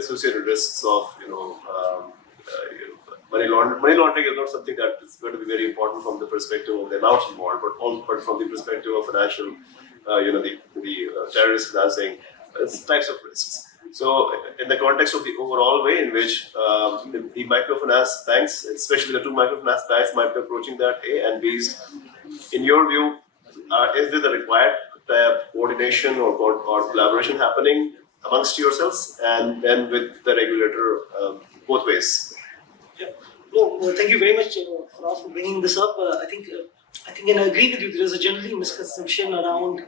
associated risks of money laundering is not something that is going to be very important from the perspective of the amounts involved, but from the perspective of financial, the terrorist financing, types of risks. So, in the context of the overall way in which the microfinance banks, especially the two microfinance banks, might be approaching that, A, and B, in your view, is there the required coordination or collaboration happening amongst yourselves and then with the regulator both ways? Yeah. No, thank you very much for bringing this up. I think, and I agree with you. There is a generally misconception around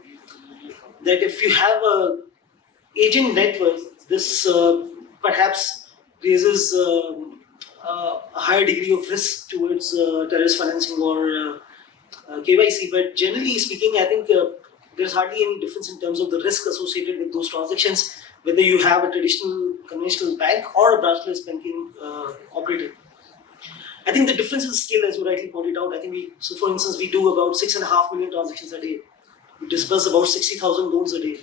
that if you have a agent network, this perhaps raises a higher degree of risk towards terrorist financing or KYC. But generally speaking, I think there's hardly any difference in terms of the risk associated with those transactions, whether you have a traditional conventional bank or a branchless banking operator. I think the difference is scale, as you rightly pointed out. I think so for instance, we do about 6.5 million transactions a day. We disburse about 60,000 loans a day.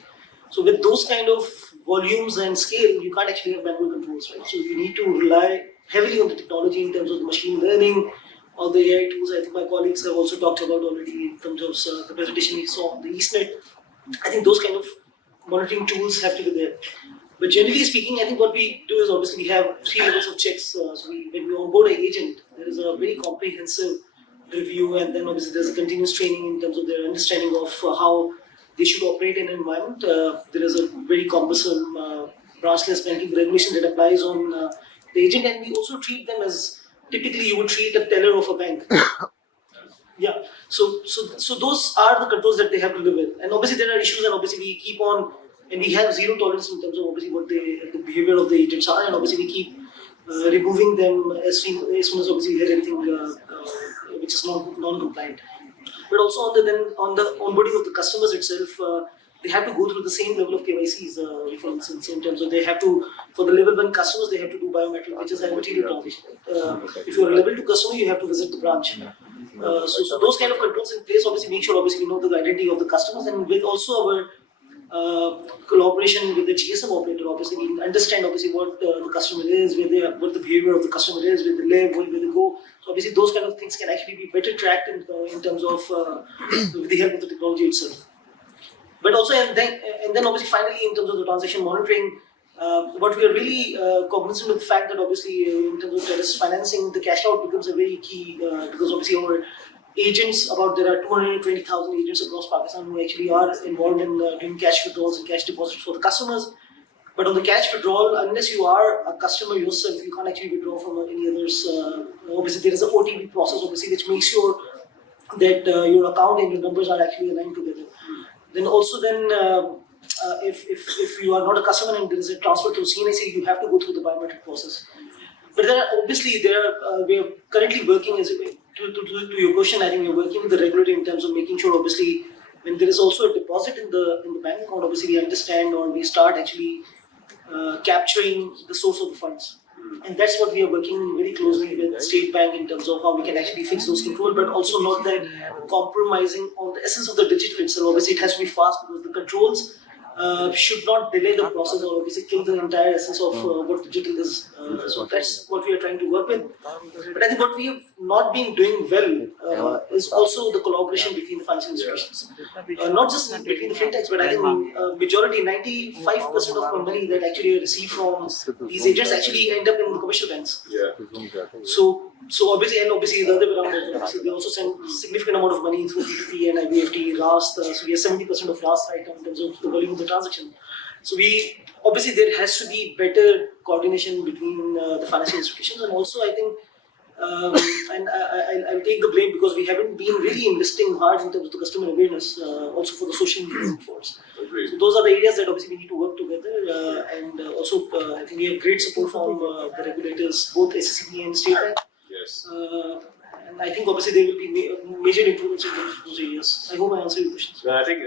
So with those kind of volumes and scale, you can't actually have manual controls, right? So you need to rely heavily on the technology in terms of the machine learning, all the AI tools. I think my colleagues have also talked about already in terms of the presentation we saw on the EastNet. I think those kind of monitoring tools have to be there. But generally speaking, I think what we do is obviously we have 3 levels of checks. So when we onboard an agent, there is a very comprehensive review, and then obviously there's a continuous training in terms of their understanding of how they should operate in an environment. There is a very cumbersome branchless banking regulation that applies on the agent, and we also treat them as typically you would treat a teller of a bank. Yeah. So those are the controls that they have to live with, and obviously there are issues, and obviously we keep on, and we have zero tolerance in terms of obviously what the behavior of the agents are, and obviously we keep removing them as soon as obviously we hear anything which is non-compliant. But also on the onboarding of the customers itself, they have to go through the same level of KYCs, for instance, in terms of they have to, for the level 1 customers, they have to do biometric, which is a material transition. If you're a level 2 customer, you have to visit the branch. So those kind of controls in place, obviously make sure obviously we know the identity of the customers, and with also our collaboration with the GSM operator, obviously we understand obviously what the customer is, what the behavior of the customer is, where they live, where they go. So obviously those kind of things can actually be better tracked in terms of with the help of the technology itself. But also and then obviously finally in terms of the transaction monitoring, what we are really cognizant of the fact that obviously in terms of terrorist financing, the cash out becomes a very key because obviously our agents, there are 220,000 agents across Pakistan who actually are involved in doing cash withdrawals and cash deposits for the customers. But on the cash withdrawal, unless you are a customer yourself, you can't actually withdraw from any others. Obviously, there is an OTP process, obviously, which makes sure that your account and your numbers are actually aligned together. Then also, if you are not a customer and there is a transfer to CNIC, you have to go through the biometric process. But we are currently working to your question. I think we are working with the regulator in terms of making sure, obviously, when there is also a deposit in the bank account, obviously we understand or we start actually capturing the source of the funds. And that's what we are working very closely with State Bank in terms of how we can actually fix those controls, but also not then compromising on the essence of the digital itself. Obviously, it has to be fast because the controls should not delay the process or obviously kill the entire essence of what digital is. So that's what we are trying to work with. But I think what we have not been doing well is also the collaboration between the financial institutions. Not just between the fintechs, but I think majority, 95% of the money that actually I receive from these agents actually end up in the commercial banks. Yeah. So obviously the other way around, obviously they also send significant amount of money through P2P and IBFT, RAST. So we are 70% of RAST right now in terms of the volume of the transaction. So obviously there has to be better coordination between the financial institutions, and also I think and I'll take the blame because we haven't been really investing hard in terms of the customer awareness, also for the social media efforts. So those are the areas that obviously we need to work together, and also I think we have great support from the regulators, both SCDA and State Bank. Yes. And I think obviously there will be major improvements in those areas. I hope I answered your questions. No, I think